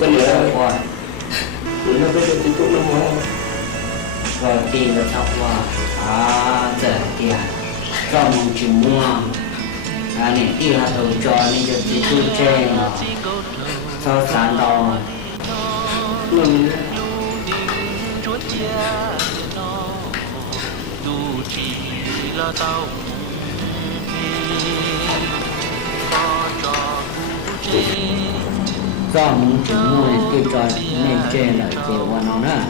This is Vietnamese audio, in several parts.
cái nữa nó bây giờ thì cũng nó mò rồi thì là thọc vào giờ kìa cho mình chỉ mua này đi là đầu trò nên giờ thì tôi chơi mà cho sản đồ mình do mình chỉ mua cái trò nên chơi là chơi qua nó nữa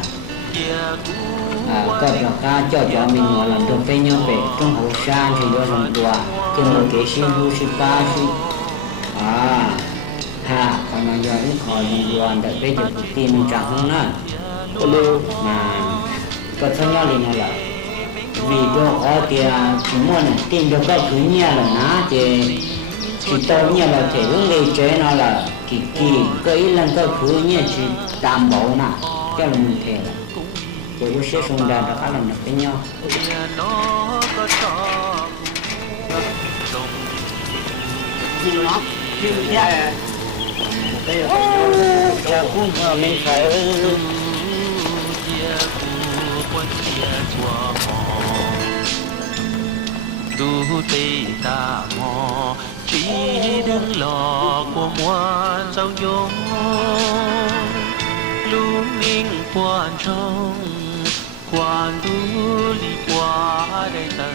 có cho mình gọi là được cái nhau về trong hậu sang thì do làm đùa cái một cái xin du sư ba sư còn là do những khỏi làm đùa để bây giờ tin mình trả hơn nữa mà có thân nhau liền là vì đó có tiền chỉ muốn là tin được cái thứ nhẹ là ná thì tao nhẹ là thể lúc này chơi nó là kỳ cái lần cái thứ nhẹ chỉ đảm bảo nè cái là mình thể là rồi lúc sẽ xuống đàn là khá là nặng với nhau nó đây là cũng mình phải tu tê ta mò chỉ đứng lò của muôn dòng nhung lu ninh quan trong quan tu li qua đây tờ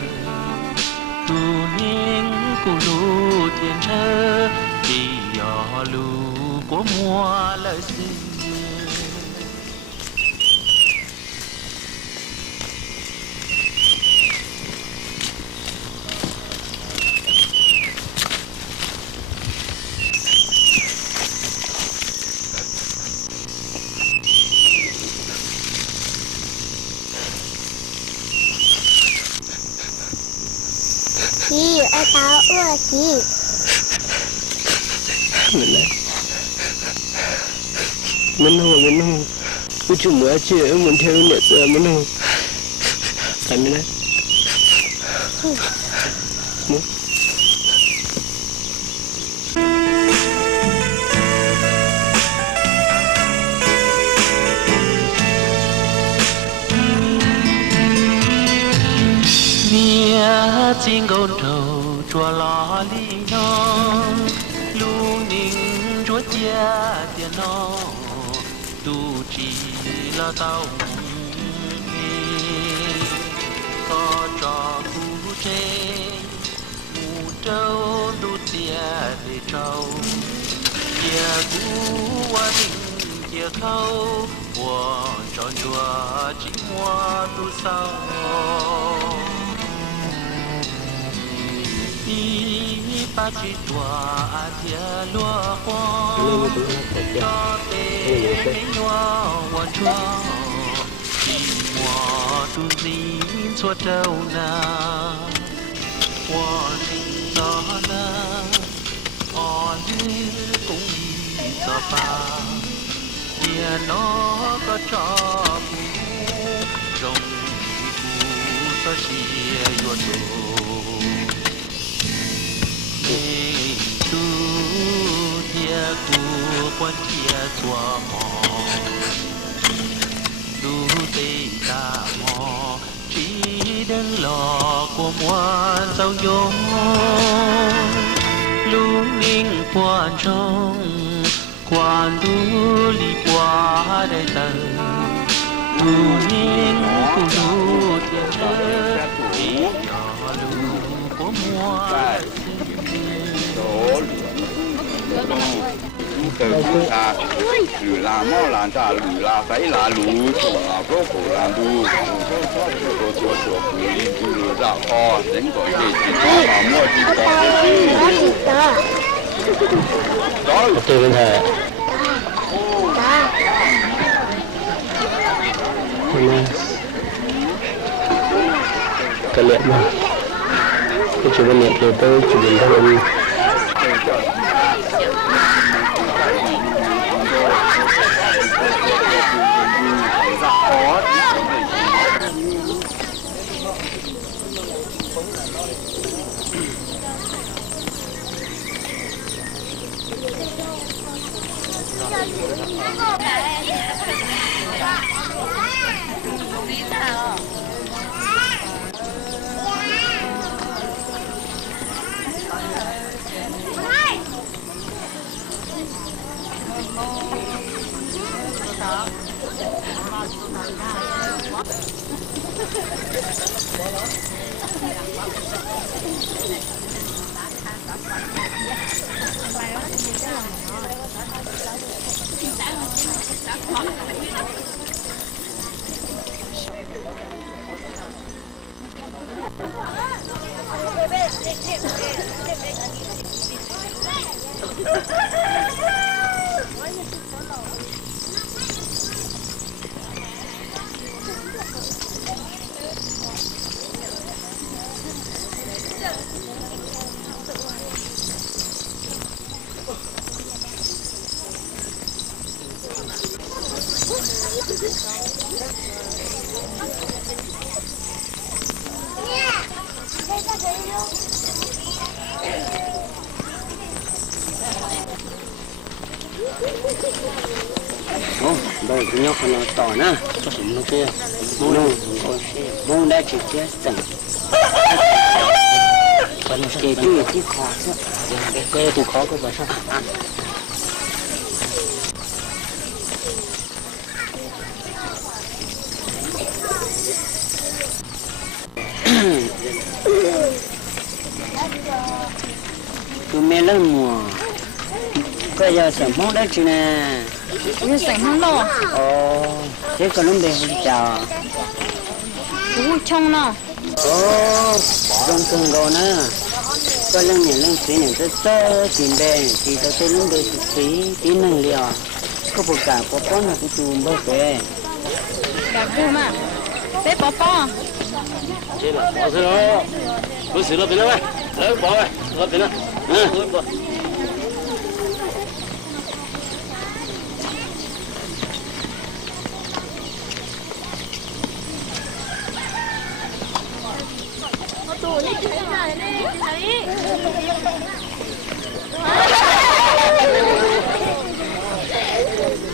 tu ninh cu lu thiên thơ đi nhỏ lu của mua lời xưa chị ai tao ưa chị mình không cứ chịu mưa chị muốn theo nhẹ sợ mình không phải mình đấy chinh gôn trầu chùa lò li non lu ninh chúa chia tiền nó tu chỉ là tao có trò cú chê mù trâu đu tia để trâu kia cú hoa đình kia khâu của tròn chùa chỉ mua tu sao ba chỉ tua thia lúa hoa cho tê mấy hoa hoa chua chỉ mùa tu dính xua trâu na hoa trình gió na on cũng đi gió ba kia nó có cho rồng cú cho chia yuan đồ tu thia cu quan thia chùa mò tu tê ta mò chỉ đứng lò của muôn dòng nhung lu ninh quan trong quan tu li qua đây tờ tu ninh cu lu thiên thơ đi nhỏ lu của muôn từ là lử là mò là ta lử là phải là lử chỗ là có cổ là lử chỗ lử ra kho đến gọi gì chỉ có mà mua chỉ có đó từ bên hè cái lệ mà cái chủ bên này thì tôi chủ bên thôi Bây giờ nhóc nó tỏ nè, nó kia, mông đã chỉ chết sẵn, chỉ chú chỉ khó chứ, cái tụ khó có phải sao? Tụi mẹ lên mùa, cái giờ sẵn mông đã chỉ nè. Như sảnh không lo. Ồ, thế còn lúc đây không chào. Ủa, trong nào. Ồ, trong từng gò nè. Có lần lên phí này tôi tìm bè, thì tôi lúc đây tí năng liều. Có một cả có con là cái chùm bơ về. Cả cô mà. Bé bỏ bỏ. Thế mà bỏ rồi đó. Cứ xử nó bên đó này. Lấy bỏ này, nó bên đó. Bỏ.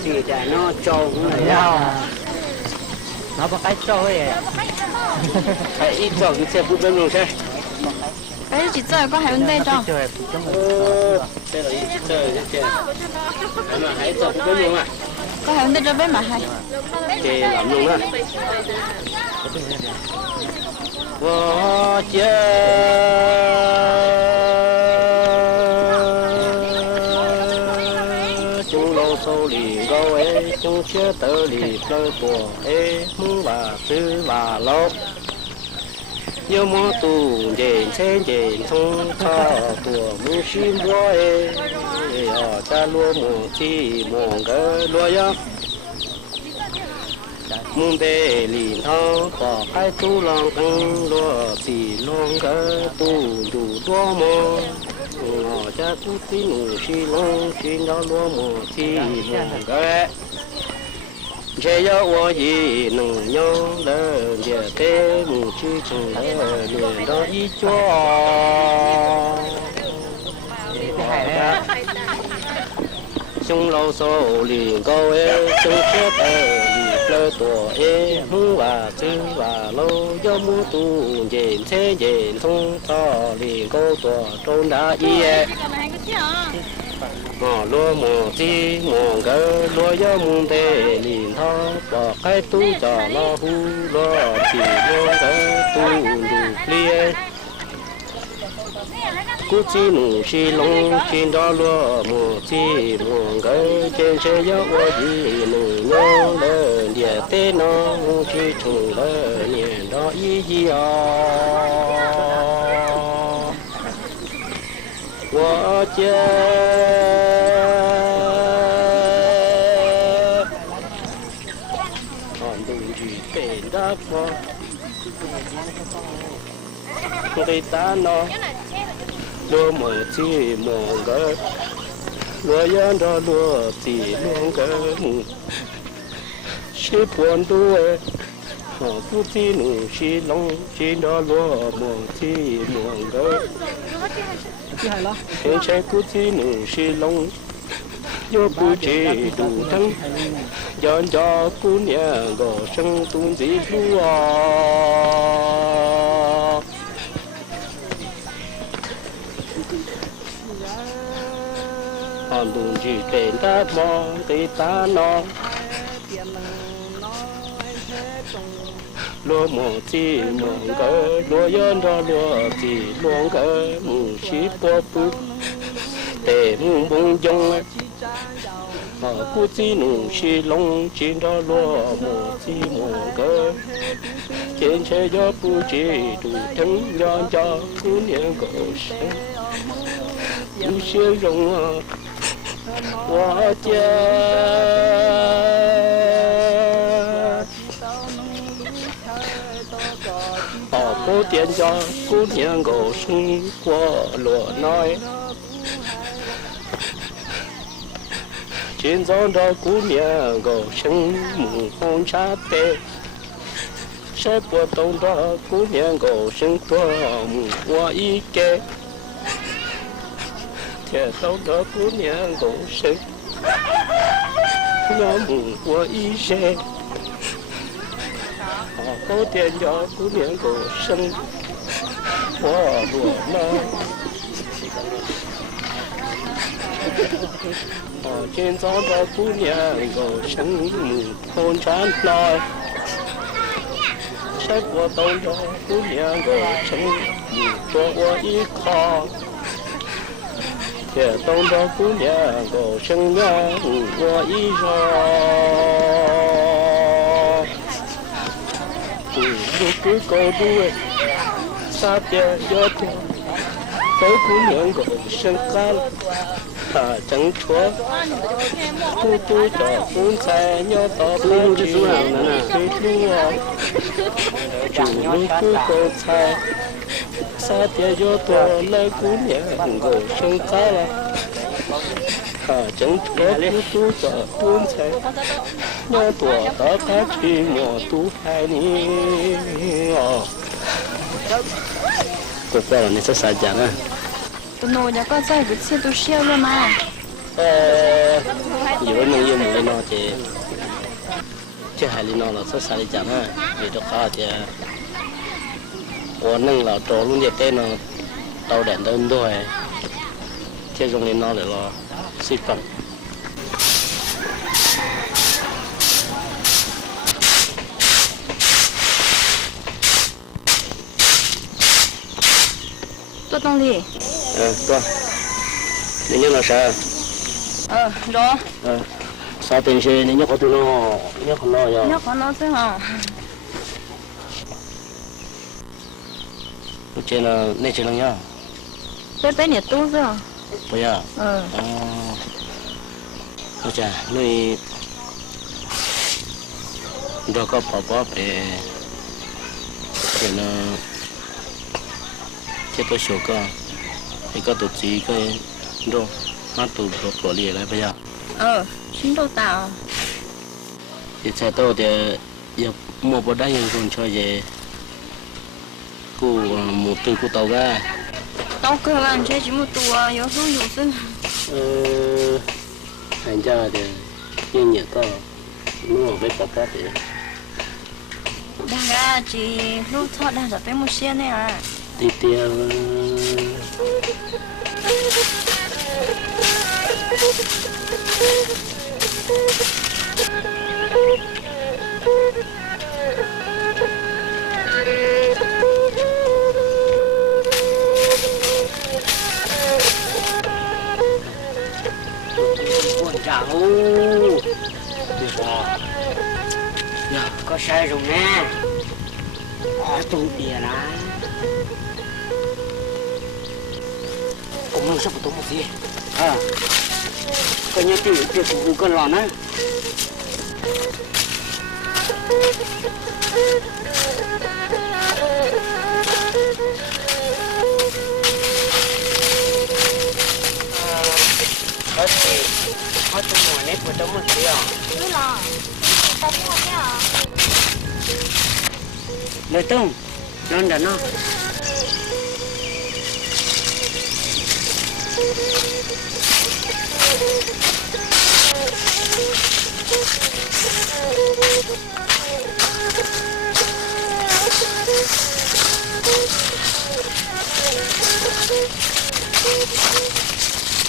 Thì đã nó trâu cũng là đâu. Nó có cái trâu ấy. Phải ít trâu cái xe bút bên luôn xe. Cái chỉ chơi có 2 vấn đề trong. Xe là ít chơi cái xe. Cái mà hãy trâu bút bên luôn à. Có 2 vấn đề cho bé mà hay. Thì làm luôn á. Vô chúng lâu sâu lì gâu ấy chúng chưa tớ lì plơ của ấy muốn bà tư bà lốc yêu mô tù dền sen dền thông thọ của muốn xin bố ấy ở cha lúa mùa chi mùa gơ lúa yó muốn bê lì thao bỏ cái tu lòng căng lúa chỉ lòng gơ tu đủ lúa mùa ngõ cha tu tí nụ xì long xin đó lúa mùa chi mùa gơ chế yo wo yi nung nhau lơ địa tế mù chi chung lơ liền đó ý cho chung lâu sâu liền câu ê chung chết ê lơ tổ ê hú và chữ và lâu do mu tu dền thế dền thông thọ liền câu tổ trôn đã y ê mò lúa mò chi mò gơ lúa gió muôn tê liền thọ bỏ cái tú trò lo hu lo chỉ lúa gơ tu đủ lia cú chi nụ chi long trên đó lúa mò chi mò gơ trên xe gió qua gì nụ nhớ lơ địa tê nó ngu chi trùng lơ nhẹ đó ý gì à我家看东去北大坡，对大脑罗摩吉摩个，罗阳的罗吉罗个木，是盘多诶。不知努是龙，是那罗摩吉摩个。现在不知努是龙，有不知路灯，人家姑娘个生东西路啊。hàng đồng chỉ tên ta mong tê ta nó lúa mùa chi mùa cỡ lúa yên ra lúa chi lúa cỡ mùa chi bò bút tê mùa bông dông ở cú chi nụ chi lông chi ra lúa mùa chi mùa cỡ trên xe gió bù chi đủ thắng gió cho cú niệm cổ sinh cú siêu rong我家宝宝店家姑娘个生活落来，今早的姑娘个生母红茶杯，谁不懂的姑娘个生活母我一个。铁头的姑娘狗生，我母我一生，好好点家姑娘狗生，我落来。今早的姑娘狗生母红茶来，谁不懂的姑娘狗生母做我一靠。铁东的姑娘狗生娘我一生，路个狗路沙边有多，狗姑娘狗生干了，他正错，嘟嘟的风采鸟到北京水路啊，就路个狗菜。沙爹有多来姑娘狗生开了，他正错不嘟的风采，鸟多到他去我都害你哦。过过了，你是啥讲啊？tôi nồi nhà con trai với xe tôi siêu luôn mà. 有能有没呢？这海里呢，老是啥里讲啊？有的好的。我弄了做弄点灯呢，到点灯多哎，这种的拿来了10分。Tôi tông đi. Tôi. Nên nhớ là sao? Rồi. Sao tiền xe nên nhớ có tụi nó, nhớ không lo rồi. Nhớ con nó chứ hả? Trên là nên trên là nhá. Bé nhiệt tu chứ. Bây giờ. Ôi chà, nuôi đó có bỏ về thì nó chết tôi sổ cơ thì có tụt gì cái đồ nó tụt bỏ lìa lại bây giờ. Xin đâu tạo. Thì xe tôi thì giờ mua bộ đá nhân dùng cho về cô một từ cô tàu ra. Tao cơ là chơi chỉ một tù à, yếu không yếu sinh. Thành ra thì nhân nhật có mua với bỏ thì Đang ra chỉ lúc thọ đang giả với một xe này à. Đi tiêu Chào được rồi có sai rồi nè ở tụi địa đó cũng sắp tụi một gì coi như tiểu tiểu của con lòn á có tụi mùa nét của tụi một tí à? Đúng rồi. Tao cũng không nhớ. Lời tung, non đã nó.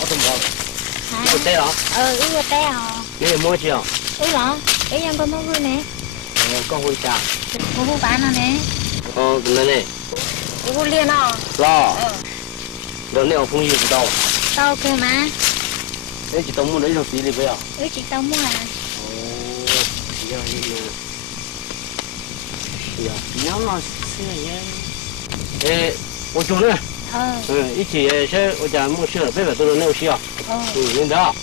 tụi mò mua té hả ư té hả đây là mua gì hả lọ cái em con nó vui nè con vui chả cô vui bán nào nè cái này cô vui liền à lo rồi này không gì đâu tao kêu mà đấy chỉ tao mua lấy rồi tí đi bây giờ chị tao mua à giờ đi nè giờ nhớ nó xưa nhá ê我主任一起是我家木是别的都是那些啊领导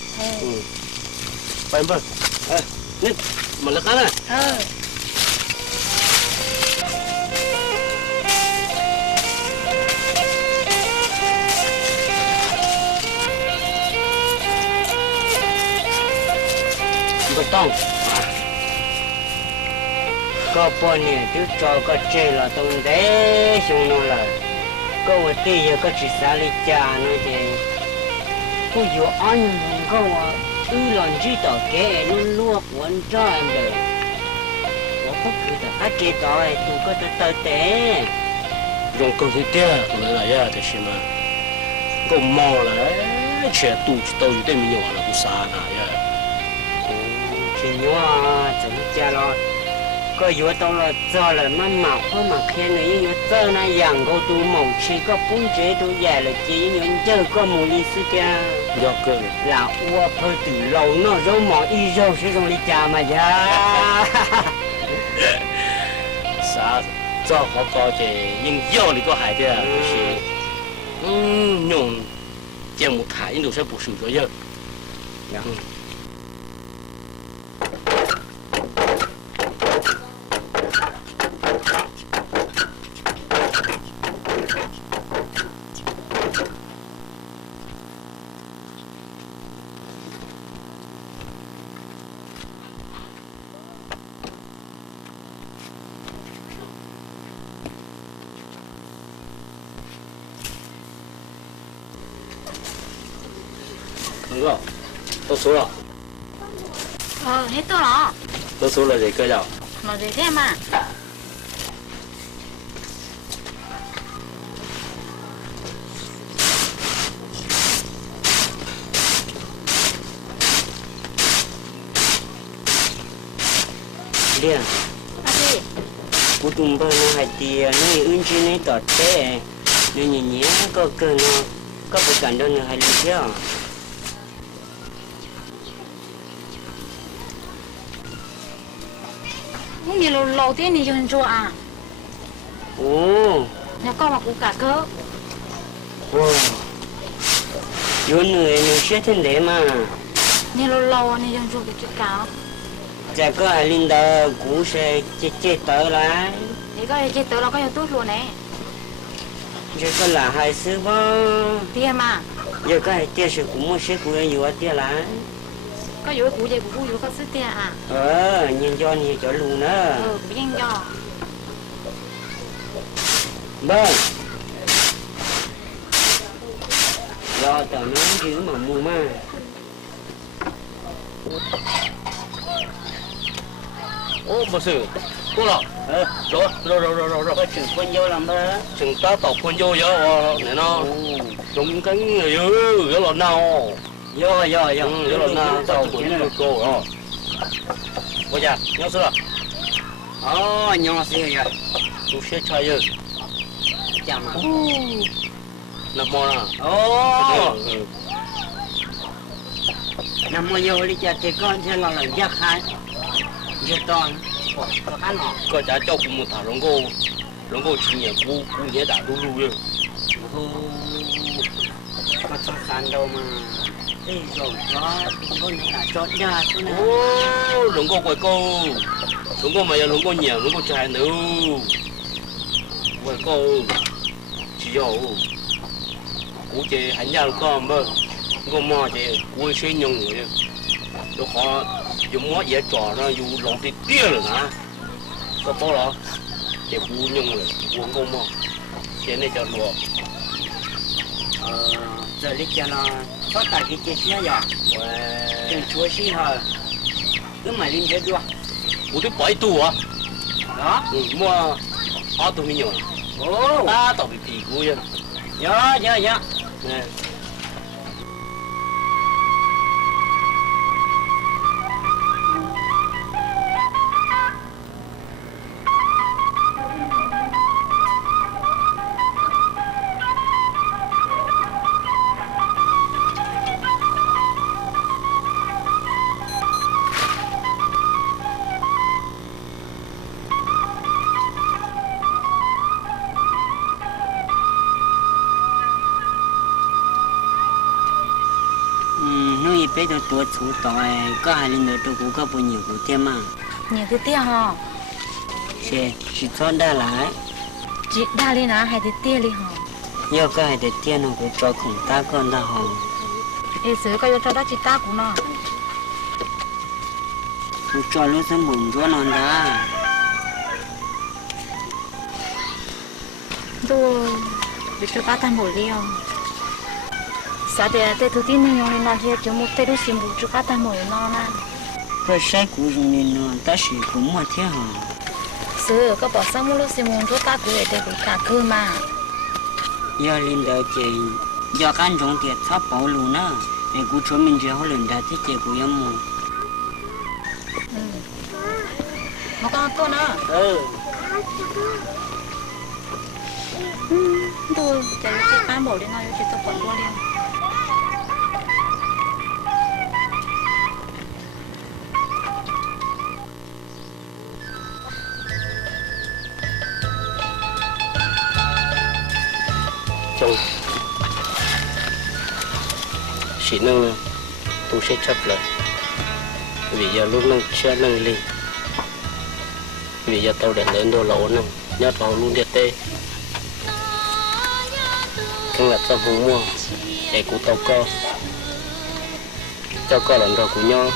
拜拜哎那么来看呢不动có bao nhiêu thứ cho có chơi là tôi để xuống nó là có một tí giờ có chỉ xả đi cha nó thì có nhiều anh có lần chỉ tao kể nó lúa cuốn cho em được có cứ là các chế tỏi tụi có tao té dùng công ty kia của nó là thì xem mà có mò là chuyện tụi taoอยู่ได้มีอยู่là cũng xa nè ya chỉ nhớ chẳng cha lo có yếu tố là do là nó mọc có mà khen này yếu tố nó dạng có tu màu chỉ có bốn chế tu dài là chỉ những chơi có một lý sư cha do cơ là ua phơi từ lâu nó rồi mỏ y rồi sẽ dùng lý cha mà ra sao do họ có thể nhưng do thì có hại thế là chỉ nhung trên một thải nhưng sẽ bổ sung cho giờ Được, tôi số rồi. Hết tôi rồi. Tôi số là gì cơ nào? Mà gì thế mà? Điền. Gì? Cú tung bơ nó hay tiền, nó ưng chi này tọt té, nó nhìn nhé có cơ nó có phải cảnh đâu nó hay đi theo. Không như lâu tiên thì chọn chua à? Ồ. Nhà con mà cũng cả cơ. Wow. Vô người nó sẽ thế đấy mà. Như lâu thì chọn chua cái chuyện cáo. Chả có ai linh đó cú sẽ chết tới lại. Thì có chết tới là có nhiều tốt luôn đấy. Chứ có là hai sư bó. Tiền mà. Giờ có hai tiền sự cũng muốn sẽ của nhiều tiền lại. Có yếu cú gì cũng yếu có sức tiền à? Nhìn cho nhiều chỗ luôn đó. Cũng nhanh cho. Vâng. Do tao nói chứ mà mua mà. Ô, bác sĩ, cô là rồi. Có chừng quân vô làm đó. Chừng ta tộc quân vô vậy, này nó dùng cánh dữ, rất là nào. Vô. Rất là nào, tàu của những cô đó. Cô già, nhau xưa. Nhỏ xíu vậy. Tôi sẽ chơi dữ. Chà mà. Nằm mò nè. Nằm mò vô đi chà thì con sẽ là giác khai. Giác toàn. Có khá nọ. Có chả cho cùng một thả rong cô chỉ nhẹ cú nhẹ đã đủ rồi. Có khó khăn đâu mà. Ê rồi có này là chọn ra thế nào. Rong cô quay cô. Rong cô mà rong cô nhẹ, rong cô trai nữa. Quay cô. Chỉ dầu. Cú chị hãy nhau con bơ. Cô mò chị quay xe nhung rồi. Rồi họ dùng mó dễ trò nó dù lòng thì tia rồi nè. Có bó đó. Chị cú nhung rồi, uống cô mò. Chị này cho lùa. Giờ lịch cho nó có tài cái chết nhá giờ. Đừng chúa xí hờ. Cứ mà linh chết đua. Cú thích bãi tù hả? Đó. Mua áo tù mình nhờ. Ta tàu bị phì cú vậy. Dạ. Nè. đi bây giờ tuổi số tuổi có hai linh đời tôi cũng có bao nhiêu của tiền mà nhiều thứ tiền hả sẽ chỉ cho đa lại chị đa lên à hay thứ tiền đi hả giờ có hai tiền nó cũng cho khủng ta con ta hả ê sữa có cho đó chị ta cũng nó cũng cho lúc sớm bụng cho nó ra tôi bị cho ta thành một liều sao để tôi thứ tin này nhung lên nó thì chúng một tay đối xin bù cho ta thành một nó nè rồi sai của dùng nên nó ta chỉ cũng mà thế hả sữa có bỏ sang một lúc xin bù cho ta cũng để để cả cơ mà giờ linh đời chị giờ căn trong tiệt sắp bảo luôn á để cô cho mình chỉ họ linh đời thì chị cũng yên mù nó có con nữa tôi chạy cái cán bộ đi nói cho tôi còn qua liền chồng chỉ nâng tôi sẽ chấp lời vì giờ lúc nâng sẽ nâng lên vì giờ tàu đèn đến đồ lỗ nè nhớ vào luôn điện tê không là cho vùng mua để cụ tàu co cho co lần đầu của nhau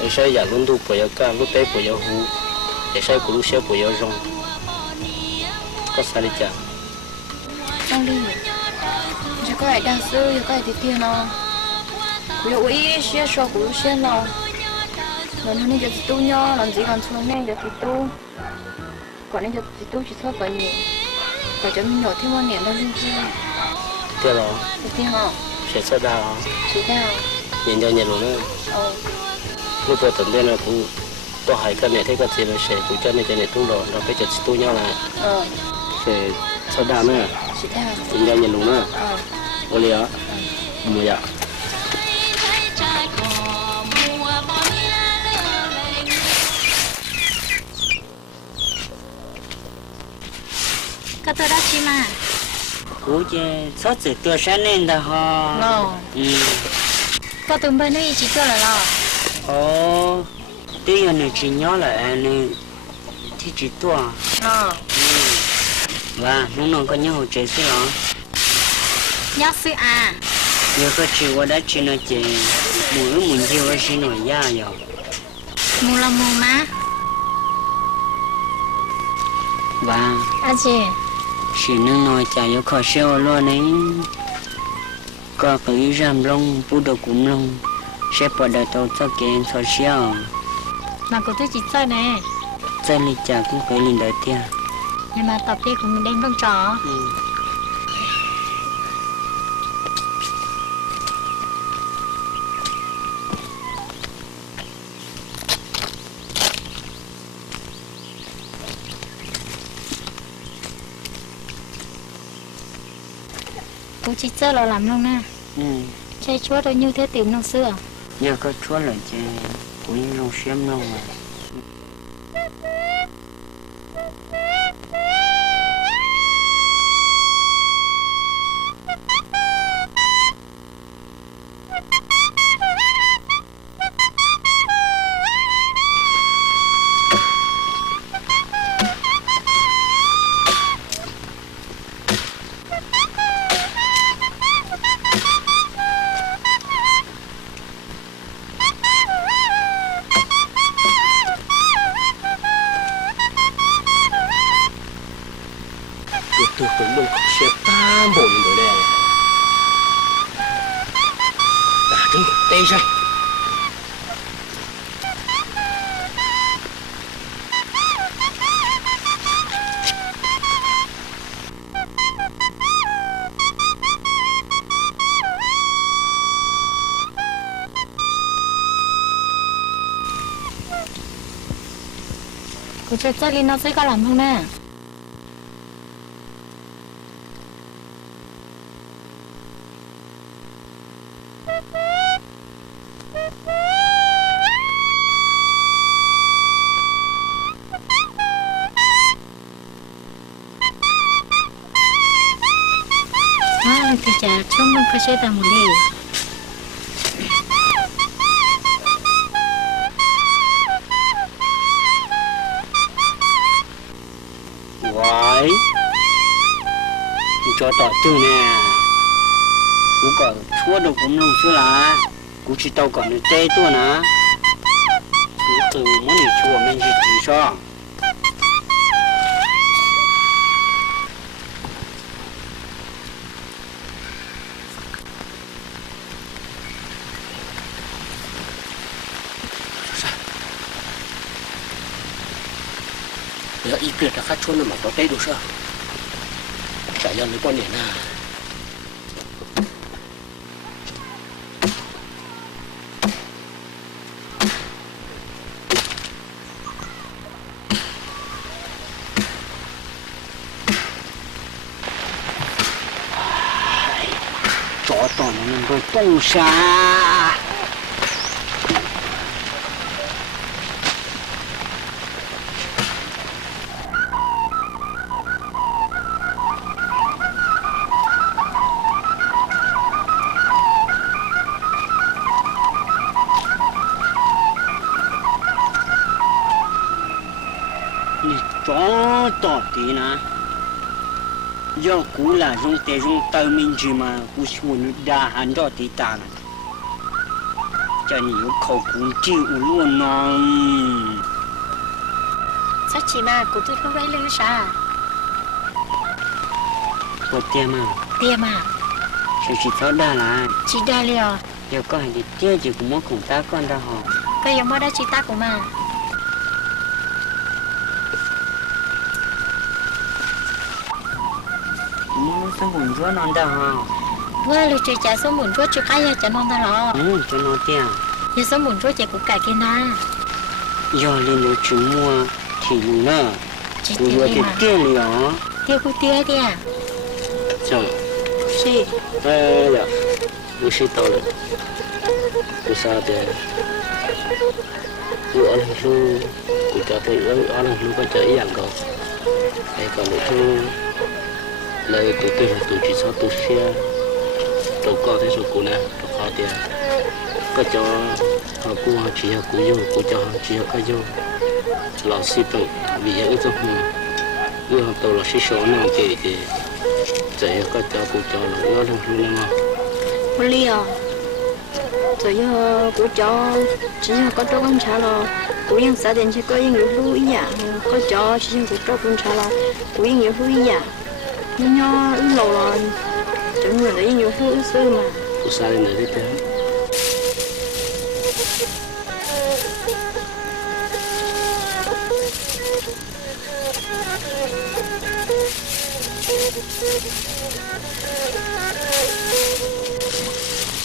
để xây giả luôn đủ bởi ca lúc tê bởi hú để xây của lúc xe bởi rong có sao đi chả trong đi chỉ có ai đangซื้อcó ai thì tiền nó của ý xe số của xe nó lần này giờ thì tu nhau làm gì còn xuống này giờ thì tu còn này giờ thì tu chỉ thôi vậy nhỉ phải cho mình nhỏ thêm một niệm đâu linh chi tiền đó thì tiền họ sẽ sao đa đó chỉ đào nhìn cho nhìn luôn nữa lúc tôi tưởng đây là cũng tôi hay cái này thấy cái gì là sẽ cũng cho nên cái này tu rồi rồi bây giờ tu nhau là sẽ sao đa nữa chỉ đào nhìn cho nhìn luôn nữa có lý á mua dạ cái tôi đã chi mà cú chứ sót sự tua sáng lên đó ho no cái tôi bên đây chỉ cho là lo ồ tuy nhiên là chỉ nhớ là anh thì chỉ tua no và nó nó có nhớ hồ chế xí hả nhớ sư à nhớ có chỉ qua đã chỉ nói chỉ mỗi mình chỉ qua chỉ nói ya rồi mù là mù má và anh chị chỉ nên nói chả có khó xeo luôn đấy có cái rам lông bút đầu cũng lông sẽ bỏ đời tàu cho kiện khó xeo mà cô tôi chỉ chơi nè chơi lịch chả cũng phải lên đời tia nhưng mà tập đi của mình đem con trò cô chỉ chơi là làm luôn nè chơi chúa đâu như thế tìm năm xưa giờ có chúa là chơi cũng lông xem lông mà tôi cũng muốn sẽ tam bộ rồi nè đã đứng tê ra cô chơi lên nó sẽ có làm không nè thì chả chung mình có chơi tầm một đi vậy cho tỏi từ nè cũng có chua được cũng luôn chứ là cũng chỉ tao còn được tê tua nè cũng từ món này chua mình chỉ cho giờ ít việc là khách chuôn mà có tê đủ sao chả dân lấy quan điểm nào cho tỏi nó rồi bông xa cho tỏi tí nè do cú là dùng tê dùng tao mình chỉ mà cú xuống đa hắn cho tí ta nè cho nhiều khẩu cũng chịu luôn nó chắc chỉ mà của tôi không phải lư sao có tiền mà chỉ cho đa là chỉ đa liều giờ có hành đi chơi chỉ cũng muốn cùng ta con ra họ bây giờ mới đã chỉ ta của mà mua sang cùng chúa non ra họ vừa lưu chơi trả số muốn chúa chưa cái giờ non ta rồi cho nó tiền giờ số muốn chúa chạy của cả kia na giờ lên được chú mua thì luôn nè chỉ cũng vừa thì tiền liền tiêu của tiêu đi à chồng gì dạ bố sĩ tao rồi bố sao thì bố ăn lu của cháu thì ăn lu có chơi ăn không hay còn một thứ lấy tụi tôi là tụi chỉ số tụi xe tụi con thế số của nè tụi họ tiền có cho họ cô họ chỉ họ cô vô cô cho họ chỉ họ cái vô là ship vì cái chỗ vừa họ tàu là ship số nào thì chạy có cho cô cho là nó đang luôn mà một liều rồi giờ của cháu chỉ có cho con trả rồi của những xã điện chỉ có những người lưu ý à có cho chỉ của cho con trả là của những người lưu ý à nhưng nhỏ lâu rồi chúng người đấy nhiều thứ xưa mà cô sao đến đấy thế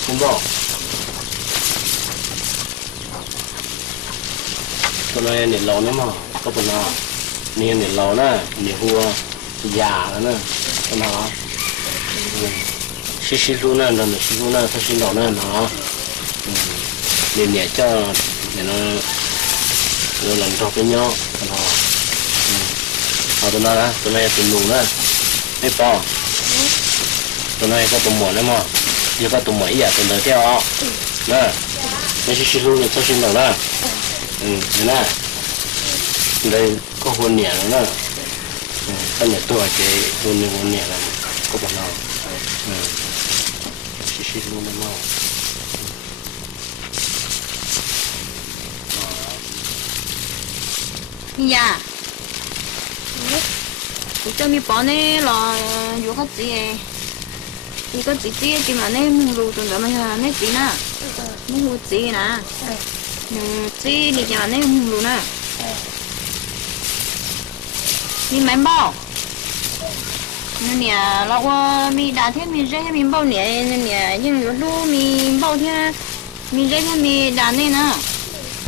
không bỏ con này để lâu nữa mà có phần nào nên để lâu nè để hùa già nữa con nào xí luôn nè rồi xí luôn nè xí lâu nè nó để nhẹ cho để nó làm cho cái nhau nó tụi này tụi lùn nè biết bao tụi này có tụi muộn đấy mà giờ có tụi mấy giờ tụi đời theo nè nó xí luôn là cho xí lâu nè thế nè đây có hôn nhẹ nữa nè cái nhà tôi chỉ hôn nhẹ là có bạn nào xí luôn đấy mà dạ cho mi bỏ này là vô có gì thì có gì chỉ mà này mua đồ tụi nó mà này gì nè mua gì nè gì thì nhà này mua đồ nè mi bán bao nên nè lo qua mi đã thế mi rẻ mi bao nè nên nè nhưng lúc mi bao thế mi rẻ thế mi đã này nè